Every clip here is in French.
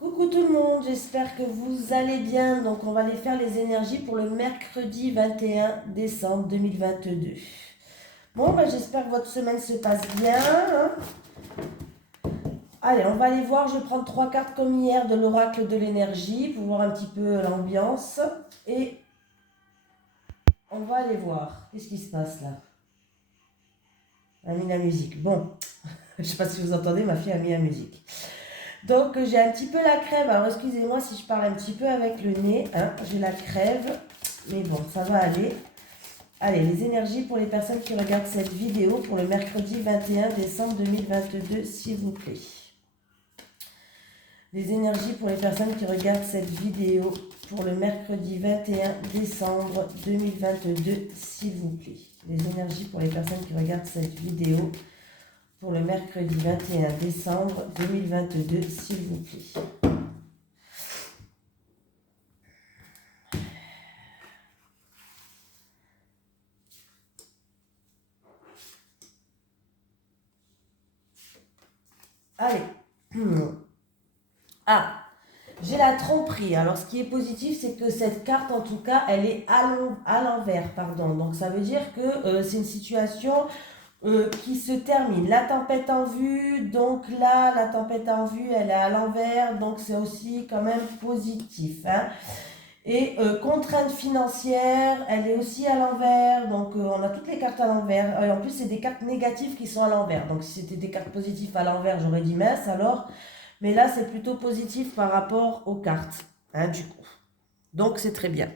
Coucou tout le monde, j'espère que vous allez bien. Donc on va aller faire les énergies pour le mercredi 21 décembre 2022. Bon, j'espère que votre semaine se passe bien, hein. Allez, on va aller voir, je vais prendre 3 cartes comme hier de l'oracle de l'énergie pour voir un petit peu l'ambiance. Et on va aller voir, qu'est-ce qui se passe là? Elle a mis la musique. Bon, je ne sais pas si vous entendez, ma fille a mis la musique. Donc j'ai un petit peu la crève, alors excusez-moi si je parle un petit peu avec le nez, hein. J'ai la crève, mais bon, ça va aller. Allez, les énergies pour les personnes qui regardent cette vidéo pour le mercredi 21 décembre 2022, s'il vous plaît. Les énergies pour les personnes qui regardent cette vidéo pour le mercredi 21 décembre 2022, s'il vous plaît. Les énergies pour les personnes qui regardent cette vidéo pour le mercredi 21 décembre 2022, s'il vous plaît. Allez. Ah, j'ai la tromperie. Alors, ce qui est positif, c'est que cette carte, en tout cas, elle est à l'envers, pardon. Donc, ça veut dire que c'est une situation qui se termine. La tempête en vue, donc là, la tempête en vue, elle est à l'envers, donc c'est aussi quand même positif, hein. Et contrainte financière, elle est aussi à l'envers, donc on a toutes les cartes à l'envers. En plus, c'est des cartes négatives qui sont à l'envers. Donc, si c'était des cartes positives à l'envers, j'aurais dit mince alors. Mais là, c'est plutôt positif par rapport aux cartes, hein, du coup. Donc, c'est très bien.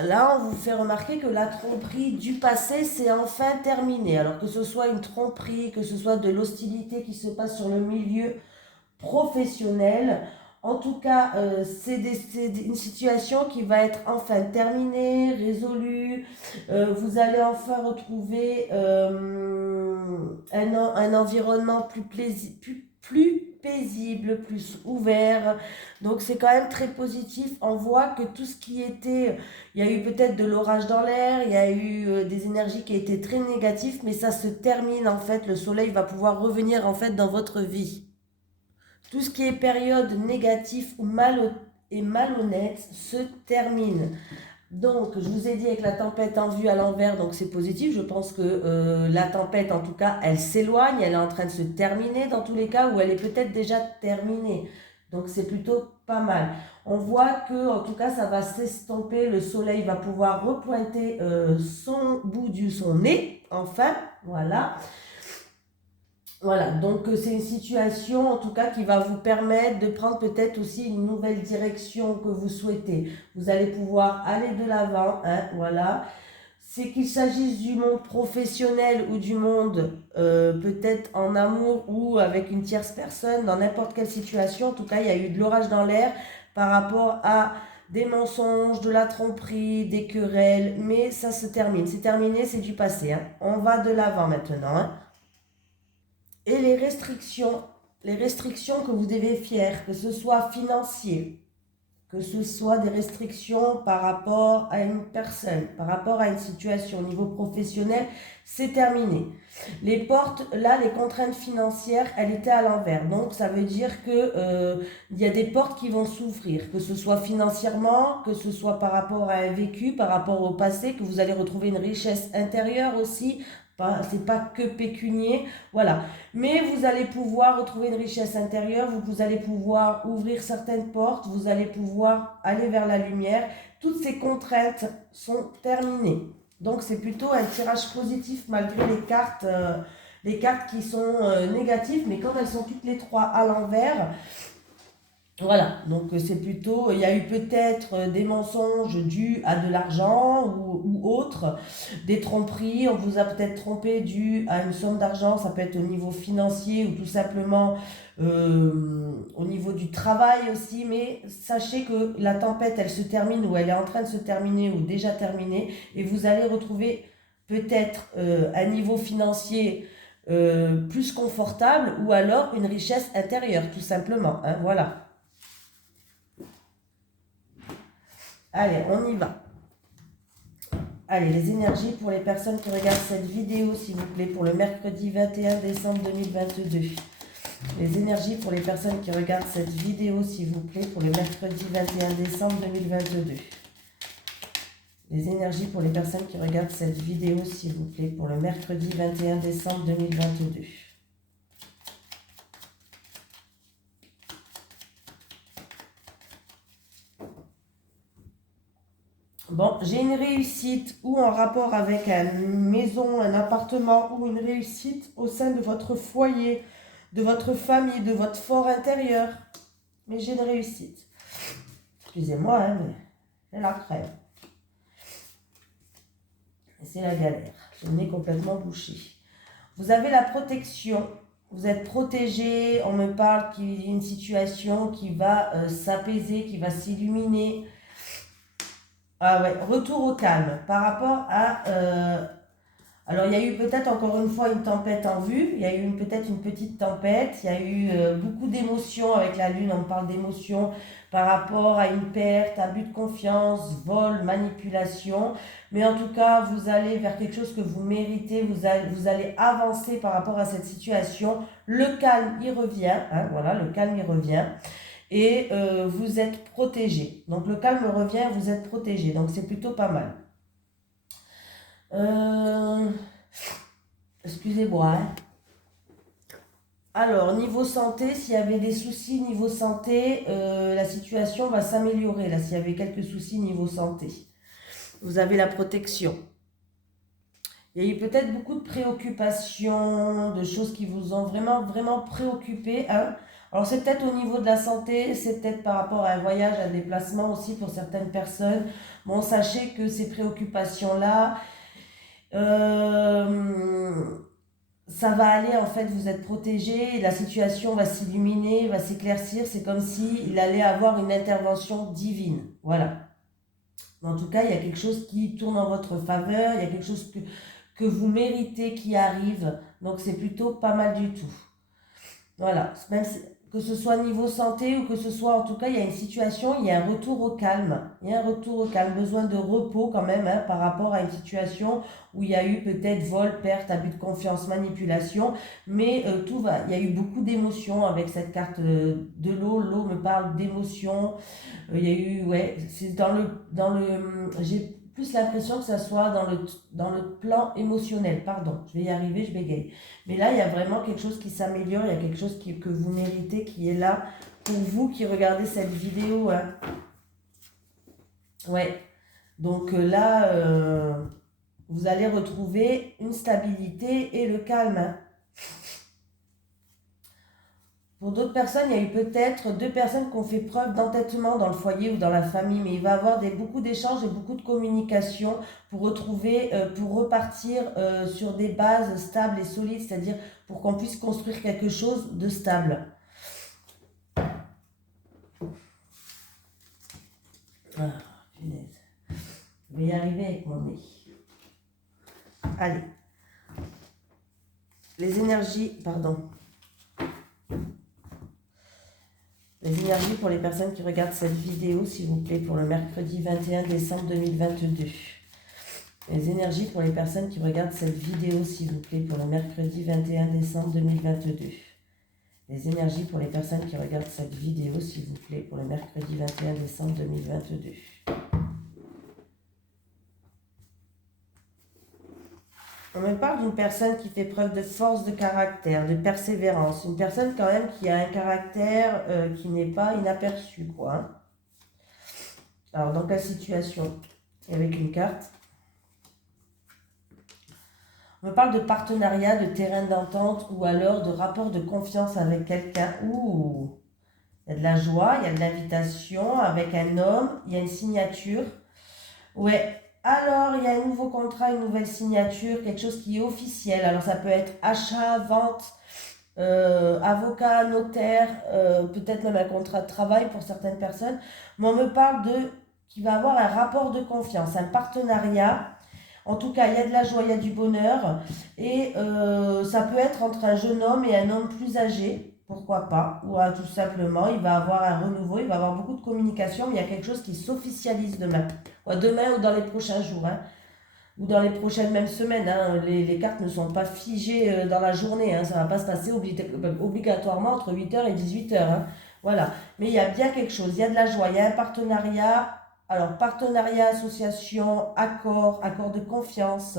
Là, on vous fait remarquer que la tromperie du passé, c'est enfin terminé. Alors que ce soit une tromperie, que ce soit de l'hostilité qui se passe sur le milieu professionnel, en tout cas, c'est une situation qui va être enfin terminée, résolue. Vous allez enfin retrouver un environnement plus paisible, plus ouvert. Donc c'est quand même très positif. On voit que tout ce qui était, il y a eu peut-être de l'orage dans l'air, il y a eu des énergies qui étaient très négatives, mais ça se termine en fait. Le soleil va pouvoir revenir en fait dans votre vie. Tout ce qui est période négative ou malhonnête se termine. Donc, je vous ai dit avec la tempête en vue à l'envers, donc c'est positif. Je pense que la tempête, en tout cas, elle s'éloigne, elle est en train de se terminer dans tous les cas, ou elle est peut-être déjà terminée. Donc, c'est plutôt pas mal. On voit que, en tout cas, ça va s'estomper. Le soleil va pouvoir repointer son bout son nez, enfin, voilà. Voilà, donc c'est une situation en tout cas qui va vous permettre de prendre peut-être aussi une nouvelle direction que vous souhaitez. Vous allez pouvoir aller de l'avant, hein, voilà. C'est qu'il s'agisse du monde professionnel ou du monde peut-être en amour ou avec une tierce personne, dans n'importe quelle situation. En tout cas, il y a eu de l'orage dans l'air par rapport à des mensonges, de la tromperie, des querelles, mais ça se termine. C'est terminé, c'est du passé, hein. On va de l'avant maintenant, hein. Et les restrictions que vous devez faire, que ce soit financier, que ce soit des restrictions par rapport à une personne, par rapport à une situation au niveau professionnel, c'est terminé. Les portes, là, les contraintes financières, elles étaient à l'envers. Donc, ça veut dire que il y a des portes qui vont s'ouvrir, que ce soit financièrement, que ce soit par rapport à un vécu, par rapport au passé, que vous allez retrouver une richesse intérieure aussi. C'est pas que pécunier, voilà. Mais vous allez pouvoir retrouver une richesse intérieure, vous allez pouvoir ouvrir certaines portes, vous allez pouvoir aller vers la lumière. Toutes ces contraintes sont terminées. Donc c'est plutôt un tirage positif malgré les cartes qui sont négatives, mais quand elles sont toutes les trois à l'envers, voilà, donc c'est plutôt, il y a eu peut-être des mensonges dus à de l'argent ou autre, des tromperies, on vous a peut-être trompé dû à une somme d'argent, ça peut être au niveau financier ou tout simplement au niveau du travail aussi, mais sachez que la tempête, elle se termine ou elle est en train de se terminer ou déjà terminée et vous allez retrouver peut-être un niveau financier plus confortable ou alors une richesse intérieure, tout simplement, hein, voilà. Allez, on y va. Allez, les énergies pour les personnes qui regardent cette vidéo, s'il vous plaît, pour le mercredi 21 décembre 2022. Les énergies pour les personnes qui regardent cette vidéo, s'il vous plaît, pour le mercredi 21 décembre 2022. Les énergies pour les personnes qui regardent cette vidéo, s'il vous plaît, pour le mercredi 21 décembre 2022. Bon, j'ai une réussite ou en rapport avec une maison, un appartement ou une réussite au sein de votre foyer, de votre famille, de votre fort intérieur. Mais j'ai une réussite. Excusez-moi, hein, mais c'est la crème. Et c'est la galère. J'ai le nez complètement bouché. Vous avez la protection. Vous êtes protégé. On me parle qu'il y a une situation qui va s'apaiser, qui va s'illuminer. Ah ouais, retour au calme par rapport à... alors, il y a eu peut-être encore une fois une tempête en vue. Il y a eu peut-être une petite tempête. Il y a eu beaucoup d'émotions avec la lune. On parle d'émotions par rapport à une perte, abus de confiance, vol, manipulation. Mais en tout cas, vous allez vers quelque chose que vous méritez. Vous allez avancer par rapport à cette situation. Le calme, il revient. Hein, voilà, le calme, il revient. Et vous êtes protégé. Donc le calme revient, vous êtes protégé. Donc c'est plutôt pas mal. Excusez-moi. Hein. Alors, niveau santé, s'il y avait des soucis niveau santé, la situation va s'améliorer. Là, s'il y avait quelques soucis niveau santé, vous avez la protection. Il y a eu peut-être beaucoup de préoccupations, de choses qui vous ont vraiment, vraiment préoccupé. Hein. Alors, c'est peut-être au niveau de la santé, c'est peut-être par rapport à un voyage, à un déplacement aussi pour certaines personnes. Bon, sachez que ces préoccupations-là, ça va aller, en fait, vous êtes protégé, la situation va s'illuminer, va s'éclaircir. C'est comme s'il allait avoir une intervention divine. Voilà. En tout cas, il y a quelque chose qui tourne en votre faveur, il y a quelque chose que vous méritez qui arrive. Donc, c'est plutôt pas mal du tout. Voilà, même que ce soit niveau santé ou que ce soit, en tout cas, il y a une situation, il y a un retour au calme. Il y a un retour au calme, besoin de repos quand même, hein, par rapport à une situation où il y a eu peut-être vol, perte, abus de confiance, manipulation, mais tout va. Il y a eu beaucoup d'émotions avec cette carte de l'eau. L'eau me parle d'émotions. Il y a eu, ouais, c'est j'ai plus l'impression que ça soit dans le plan émotionnel. Pardon, je vais y arriver, je bégaye. Mais là, il y a vraiment quelque chose qui s'améliore, il y a quelque chose que vous méritez qui est là pour vous qui regardez cette vidéo. Hein. Ouais, donc là, vous allez retrouver une stabilité et le calme. Hein. Pour d'autres personnes, il y a eu peut-être 2 personnes qui ont fait preuve d'entêtement dans le foyer ou dans la famille, mais il va y avoir beaucoup d'échanges et beaucoup de communication pour retrouver, pour repartir sur des bases stables et solides, c'est-à-dire pour qu'on puisse construire quelque chose de stable. Ah, punaise. Je vais y arriver avec mon nez. Allez. Les énergies, pardon. Les énergies pour les personnes qui regardent cette vidéo, s'il vous plaît, pour le mercredi 21 décembre 2022. Les énergies pour les personnes qui regardent cette vidéo, s'il vous plaît, pour le mercredi 21 décembre 2022. Les énergies pour les personnes qui regardent cette vidéo, s'il vous plaît, pour le mercredi 21 décembre 2022. On me parle d'une personne qui fait preuve de force de caractère, de persévérance. Une personne quand même qui a un caractère qui n'est pas inaperçu, quoi. Hein. Alors, dans quelle situation? Avec une carte. On me parle de partenariat, de terrain d'entente ou alors de rapport de confiance avec quelqu'un. Ouh, il y a de la joie, il y a de l'invitation avec un homme, il y a une signature. Ouais. Alors, il y a un nouveau contrat, une nouvelle signature, quelque chose qui est officiel. Alors, ça peut être achat, vente, avocat, notaire, peut-être même un contrat de travail pour certaines personnes. Mais on me parle qu'il va avoir un rapport de confiance, un partenariat. En tout cas, il y a de la joie, il y a du bonheur. Et ça peut être entre un jeune homme et un homme plus âgé. Pourquoi pas? Ou tout simplement, il va avoir un renouveau, il va avoir beaucoup de communication, mais il y a quelque chose qui s'officialise demain. Ouais, demain ou dans les prochains jours. Hein. ou dans les prochaines mêmes semaines, hein. Les cartes ne sont pas figées dans la journée, hein. Ça ne va pas se passer obligatoirement entre 8h et 18h, hein. Voilà. Mais il y a bien quelque chose, il y a de la joie, il y a un partenariat. Alors, partenariat, association, accord, accord de confiance.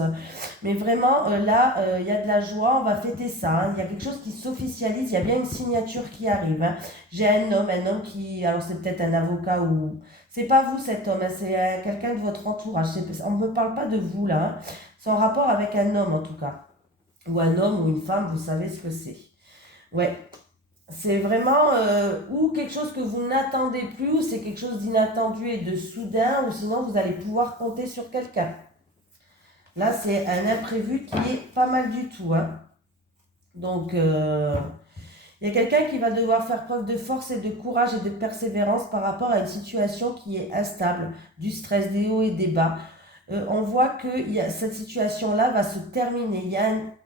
Mais vraiment, là, il y a de la joie, on va fêter ça, hein. Il y a quelque chose qui s'officialise, il y a bien une signature qui arrive, hein. J'ai un homme qui, alors c'est peut-être un avocat ou... C'est pas vous cet homme, hein, c'est quelqu'un de votre entourage. On ne me parle pas de vous là, hein. C'est en rapport avec un homme en tout cas. Ou un homme ou une femme, vous savez ce que c'est. Ouais, c'est vraiment ou quelque chose que vous n'attendez plus, ou c'est quelque chose d'inattendu et de soudain, ou sinon vous allez pouvoir compter sur quelqu'un. Là, c'est un imprévu qui est pas mal du tout, hein. Donc, il y a quelqu'un qui va devoir faire preuve de force et de courage et de persévérance par rapport à une situation qui est instable, du stress, des hauts et des bas. On voit que cette situation-là va se terminer. Il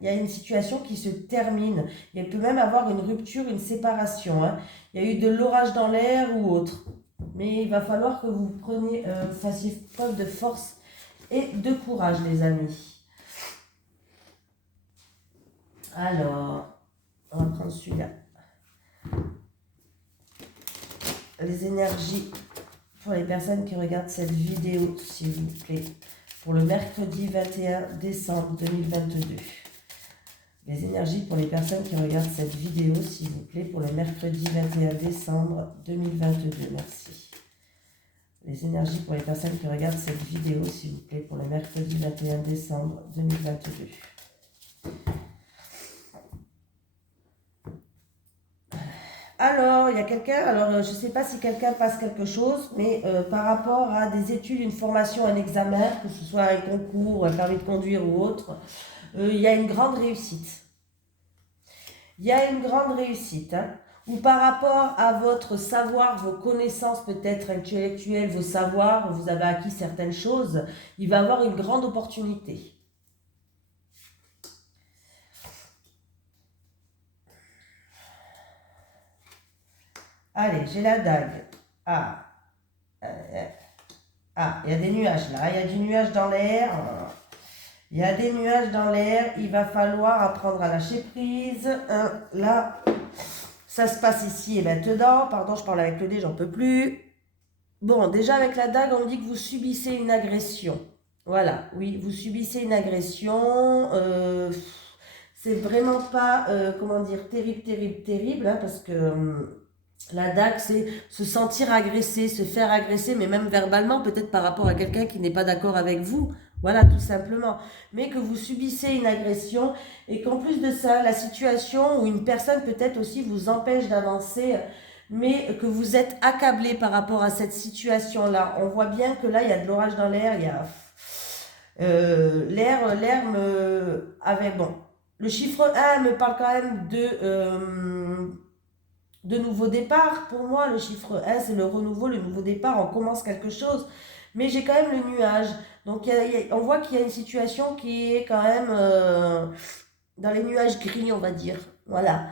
y a une situation qui se termine. Il peut même avoir une rupture, une séparation, hein. Il y a eu de l'orage dans l'air ou autre. Mais il va falloir que vous fassiez preuve de force et de courage, les amis. Alors, on va prendre celui-là. Les énergies pour les personnes qui regardent cette vidéo, s'il vous plaît, pour le mercredi 21 décembre 2022. Les énergies pour les personnes qui regardent cette vidéo, s'il vous plaît, pour le mercredi 21 décembre 2022. Merci. Les énergies pour les personnes qui regardent cette vidéo, s'il vous plaît, pour le mercredi 21 décembre 2022. Alors, il y a quelqu'un, alors je ne sais pas si quelqu'un passe quelque chose, mais par rapport à des études, une formation, un examen, que ce soit un concours, un permis de conduire ou autre, il y a une grande réussite. Il y a une grande réussite, hein. Ou par rapport à votre savoir, vos connaissances peut-être intellectuelles, vos savoirs, vous avez acquis certaines choses, il va y avoir une grande opportunité. Allez, j'ai la dague. Ah, il y a des nuages là, il y a du nuage dans l'air. Il y a des nuages dans l'air, il va falloir apprendre à lâcher prise. Là, ça se passe ici et maintenant. Pardon, je parle avec le dé, j'en peux plus. Bon, déjà avec la dague, on dit que vous subissez une agression. Voilà, oui, vous subissez une agression. C'est vraiment pas, comment dire, terrible, terrible, terrible, hein, parce que... La dague, c'est se sentir agressé, se faire agresser, mais même verbalement, peut-être par rapport à quelqu'un qui n'est pas d'accord avec vous. Voilà, tout simplement. Mais que vous subissez une agression et qu'en plus de ça, la situation ou une personne peut-être aussi vous empêche d'avancer, mais que vous êtes accablé par rapport à cette situation-là. On voit bien que là, il y a de l'orage dans l'air, il y a... l'air me... Avec, bon, le chiffre 1 me parle quand même de nouveau départ. Pour moi, le chiffre 1, c'est le renouveau, le nouveau départ, on commence quelque chose. Mais j'ai quand même le nuage. Donc, on voit qu'il y a une situation qui est quand même dans les nuages gris, on va dire. Voilà.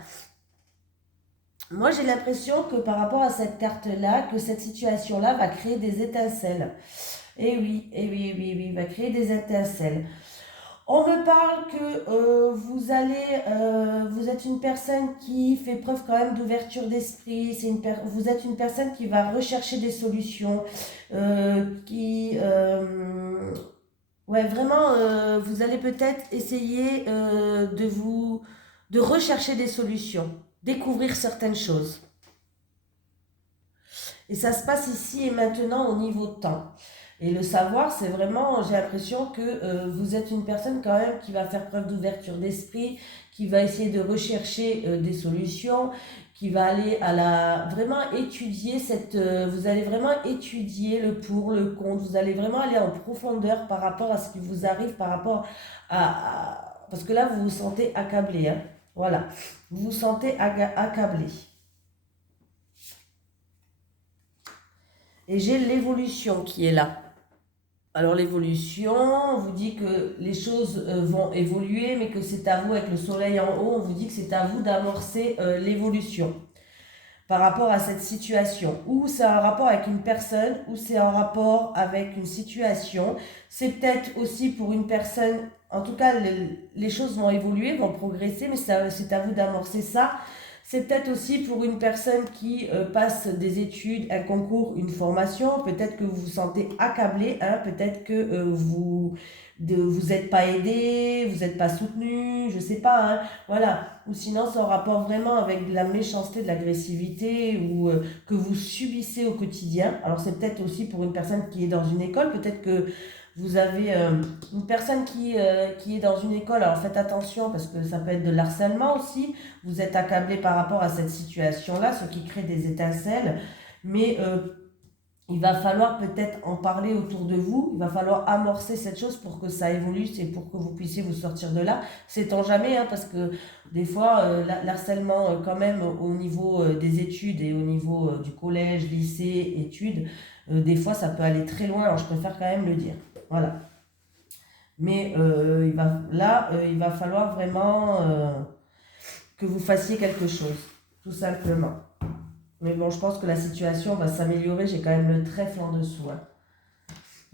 Moi, j'ai l'impression que par rapport à cette carte-là, que cette situation-là va créer des étincelles. Et oui, et oui, et oui, et oui, va créer des étincelles. On me parle que vous êtes une personne qui fait preuve quand même d'ouverture d'esprit. Vous êtes une personne qui va rechercher des solutions, ouais, vraiment, vous allez peut-être essayer de rechercher des solutions, découvrir certaines choses. Et ça se passe ici et maintenant au niveau temps. Et le savoir, c'est vraiment, j'ai l'impression que vous êtes une personne quand même qui va faire preuve d'ouverture d'esprit, qui va essayer de rechercher des solutions, qui va aller vraiment étudier vous allez vraiment étudier le pour, le contre, vous allez vraiment aller en profondeur par rapport à ce qui vous arrive, par rapport parce que là, vous vous sentez accablé, hein. Voilà, vous vous sentez accablé. Et j'ai l'évolution qui est là. Alors l'évolution, on vous dit que les choses vont évoluer, mais que c'est à vous, avec le soleil en haut, on vous dit que c'est à vous d'amorcer l'évolution. par rapport à cette situation. Ou c'est un rapport avec une personne, ou c'est un rapport avec une situation. C'est peut-être aussi pour une personne, en tout cas les choses vont évoluer, vont progresser, mais c'est à vous d'amorcer ça. C'est peut-être aussi pour une personne qui passe des études, un concours, une formation. Peut-être que vous vous sentez accablé, hein, peut-être que vous n'êtes pas aidé, vous n'êtes pas soutenu, je sais pas, hein, voilà. Ou sinon, c'est en rapport vraiment avec de la méchanceté, de l'agressivité ou que vous subissez au quotidien. Alors, c'est peut-être aussi pour une personne qui est dans une école, peut-être que vous avez une personne qui est dans une école. Alors, faites attention parce que ça peut être de l'harcèlement aussi. Vous êtes accablé par rapport à cette situation-là, ce qui crée des étincelles. Mais il va falloir peut-être en parler autour de vous, il va falloir amorcer cette chose pour que ça évolue et pour que vous puissiez vous sortir de là. Sait-on jamais, hein, parce que des fois, l'harcèlement, quand même, au niveau des études et au niveau du collège, lycée, études, des fois, ça peut aller très loin, alors je préfère quand même le dire. Voilà. Mais il va falloir vraiment que vous fassiez quelque chose, tout simplement. Mais bon, je pense que la situation va s'améliorer. J'ai quand même le trèfle en dessous, hein.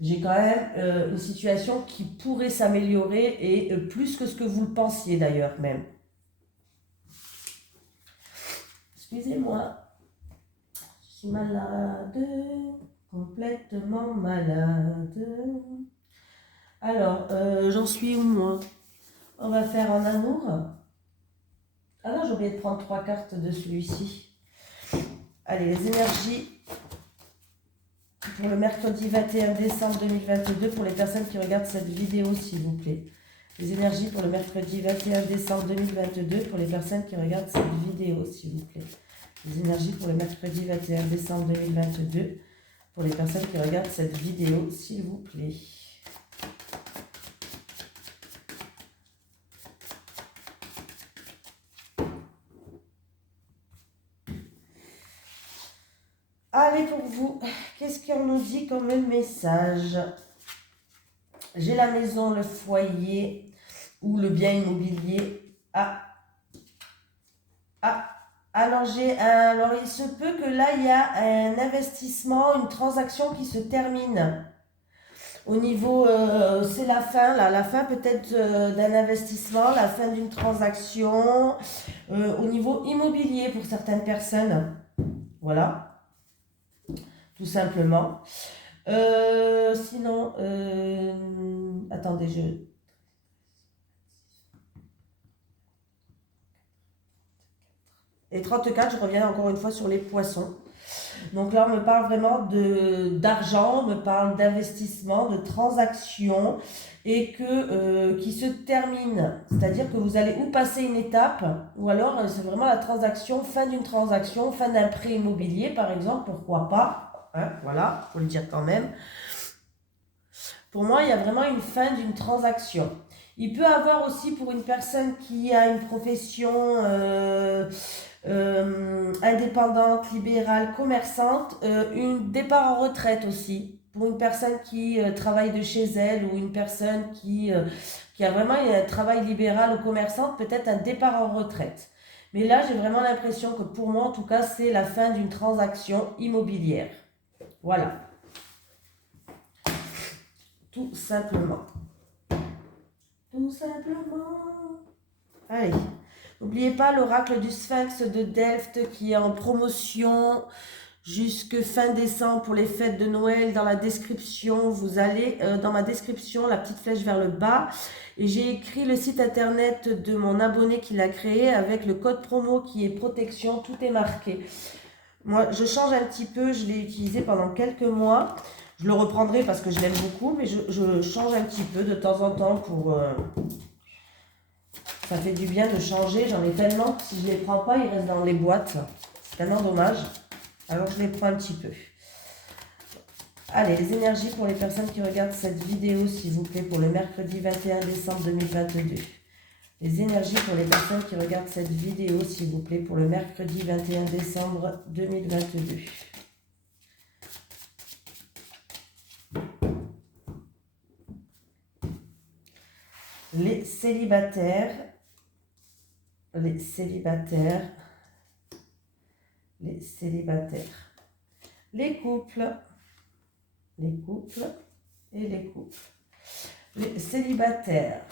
J'ai quand même une situation qui pourrait s'améliorer et plus que ce que vous le pensiez d'ailleurs même. Excusez-moi, je suis malade, complètement malade. Alors, j'en suis où moi? On va faire en amour. Ah non, j'ai oublié de prendre 3 cartes de celui-ci. Allez, les énergies pour le mercredi 21 décembre 2022 pour les personnes qui regardent cette vidéo, s'il vous plaît. Les énergies pour le mercredi 21 décembre 2022 pour les personnes qui regardent cette vidéo, s'il vous plaît. Les énergies pour le mercredi 21 décembre 2022 pour les personnes qui regardent cette vidéo, s'il vous plaît. Allez, pour vous, qu'est-ce qu'on nous dit comme message? J'ai la maison, le foyer ou le bien immobilier. Alors il se peut que là, il y a un investissement, une transaction qui se termine. Au niveau, c'est la fin, là, la fin peut-être d'un investissement, la fin d'une transaction, au niveau immobilier pour certaines personnes. Voilà, tout simplement. Sinon, attendez, Et 34, je reviens encore une fois sur les poissons. Donc là, on me parle vraiment d'argent, on me parle d'investissement, de transactions et qui se termine. C'est-à-dire que vous allez ou passer une étape, ou alors c'est vraiment la transaction, fin d'une transaction, fin d'un prêt immobilier par exemple, pourquoi pas. Hein, voilà, il faut le dire quand même. Pour moi, il y a vraiment une fin d'une transaction. Il peut avoir aussi pour une personne qui a une profession indépendante, libérale, commerçante, un départ en retraite aussi. Pour une personne qui travaille de chez elle ou une personne qui a vraiment un travail libéral ou commerçante, peut-être un départ en retraite. Mais là, j'ai vraiment l'impression que pour moi, en tout cas, c'est la fin d'une transaction immobilière. Voilà. Tout simplement. Tout simplement. Allez. N'oubliez pas l'oracle du Sphinx de Delft qui est en promotion jusque fin décembre pour les fêtes de Noël. Dans la description, vous allez dans ma description, la petite flèche vers le bas. Et j'ai écrit le site internet de mon abonné qui l'a créé avec le code promo qui est protection. Tout est marqué. Moi, je change un petit peu. Je l'ai utilisé pendant quelques mois. Je le reprendrai parce que je l'aime beaucoup, mais je change un petit peu de temps en temps pour... ça fait du bien de changer. J'en ai tellement que si je ne les prends pas, ils restent dans les boîtes. C'est tellement dommage. Alors je les prends un petit peu. Allez, les énergies pour les personnes qui regardent cette vidéo, s'il vous plaît, pour le mercredi 21 décembre 2022. Les énergies pour les personnes qui regardent cette vidéo, s'il vous plaît, pour le mercredi 21 décembre 2022. Les célibataires, les célibataires. Les couples et les couples. Les célibataires.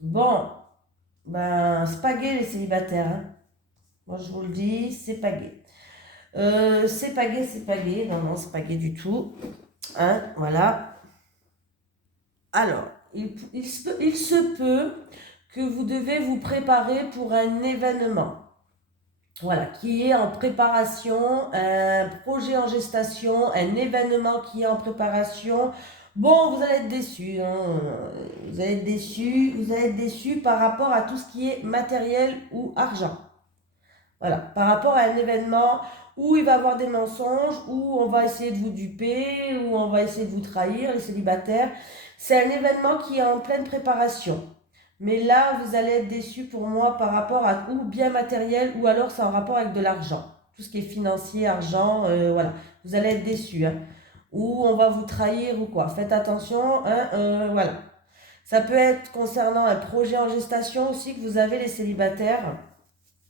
Bon, ben, c'est pas gay les célibataires. Hein. Moi, je vous le dis, c'est pas gay. C'est pas gay, c'est pas gay. Non, non, c'est pas gay du tout. Hein, voilà. Alors, il se peut que vous devez vous préparer pour un événement. Voilà, qui est en préparation, un projet en gestation, un événement qui est en préparation. Bon, vous allez être déçus, hein. Vous allez être déçus par rapport à tout ce qui est matériel ou argent. Voilà, par rapport à un événement où il va y avoir des mensonges, où on va essayer de vous duper, où on va essayer de vous trahir, les célibataires. C'est un événement qui est en pleine préparation. Mais là, vous allez être déçus pour moi par rapport à ou bien matériel ou alors c'est en rapport avec de l'argent. Tout ce qui est financier, argent, voilà. Vous allez être déçus. Hein. Ou on va vous trahir ou quoi. Faites attention, hein, voilà. Ça peut être concernant un projet en gestation aussi que vous avez les célibataires.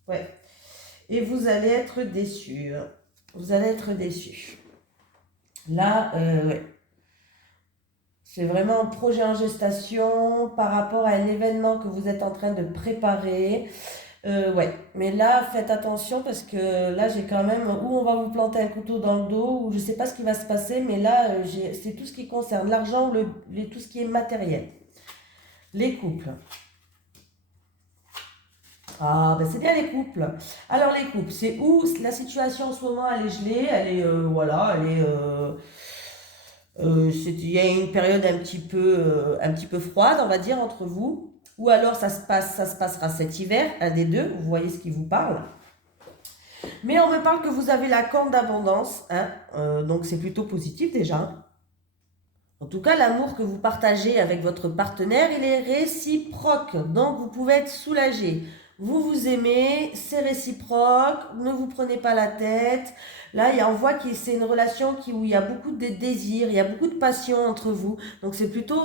Ouais. Et vous allez être déçus. Vous allez être déçus. Là, ouais. C'est vraiment un projet en gestation par rapport à un événement que vous êtes en train de préparer. Ouais, mais là, faites attention parce que là, j'ai quand même où on va vous planter un couteau dans le dos, ou je ne sais pas ce qui va se passer, mais là, c'est tout ce qui concerne l'argent ou tout ce qui est matériel. Les couples. Ah, ben c'est bien les couples. Alors, les couples, c'est où la situation en ce moment, elle est gelée, elle est, voilà, elle est... il y a une période un petit peu froide, on va dire, entre vous. Ou alors ça se passera cet hiver, un des deux, vous voyez ce qui vous parle. Mais on me parle que vous avez la corne d'abondance, hein, donc c'est plutôt positif déjà. En tout cas, l'amour que vous partagez avec votre partenaire, il est réciproque, donc vous pouvez être soulagé. Vous vous aimez, c'est réciproque, ne vous prenez pas la tête. Là, on voit que c'est une relation où il y a beaucoup de désirs, il y a beaucoup de passion entre vous. Donc c'est plutôt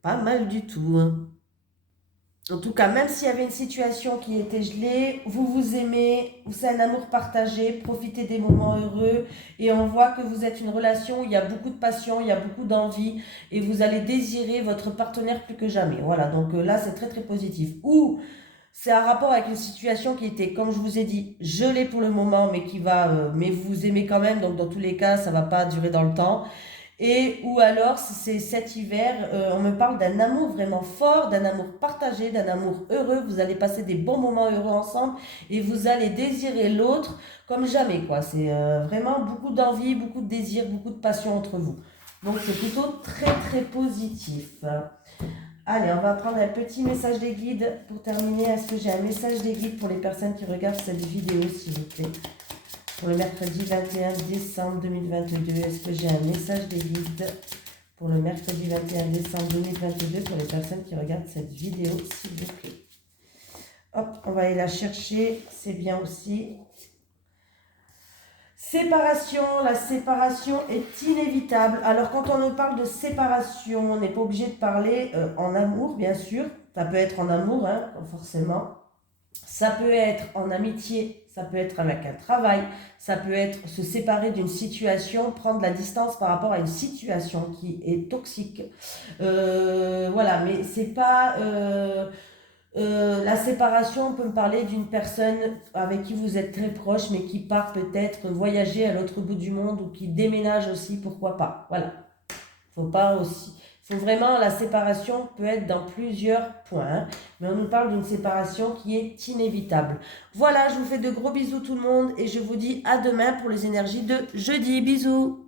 pas mal du tout. Hein. En tout cas, même s'il y avait une situation qui était gelée, vous vous aimez, c'est un amour partagé, profitez des moments heureux et on voit que vous êtes une relation où il y a beaucoup de passion, il y a beaucoup d'envie et vous allez désirer votre partenaire plus que jamais. Voilà, donc là c'est très très positif. Ou c'est un rapport avec une situation qui était, comme je vous ai dit, gelée pour le moment mais mais vous vous aimez quand même, donc dans tous les cas ça ne va pas durer dans le temps. Et ou alors, c'est cet hiver, on me parle d'un amour vraiment fort, d'un amour partagé, d'un amour heureux. Vous allez passer des bons moments heureux ensemble et vous allez désirer l'autre comme jamais, quoi. C'est vraiment beaucoup d'envie, beaucoup de désir, beaucoup de passion entre vous. Donc, c'est plutôt très, très positif. Allez, on va prendre un petit message des guides pour terminer. Est-ce que j'ai un message des guides pour les personnes qui regardent cette vidéo, s'il vous plaît? Pour le mercredi 21 décembre 2022, est-ce que j'ai un message des guides pour le mercredi 21 décembre 2022 pour les personnes qui regardent cette vidéo, s'il vous plaît? Hop, on va aller la chercher, c'est bien aussi. Séparation, la séparation est inévitable. Alors quand on nous parle de séparation, on n'est pas obligé de parler en amour, bien sûr. Ça peut être en amour, hein, forcément. Ça peut être en amitié, ça peut être avec un travail, ça peut être se séparer d'une situation, prendre la distance par rapport à une situation qui est toxique. Voilà, mais c'est pas... la séparation, on peut me parler d'une personne avec qui vous êtes très proche, mais qui part peut-être voyager à l'autre bout du monde ou qui déménage aussi, pourquoi pas. Voilà. Faut pas aussi... Faut vraiment, la séparation peut être dans plusieurs points, hein, mais on nous parle d'une séparation qui est inévitable. Voilà, je vous fais de gros bisous tout le monde et je vous dis à demain pour les énergies de jeudi. Bisous!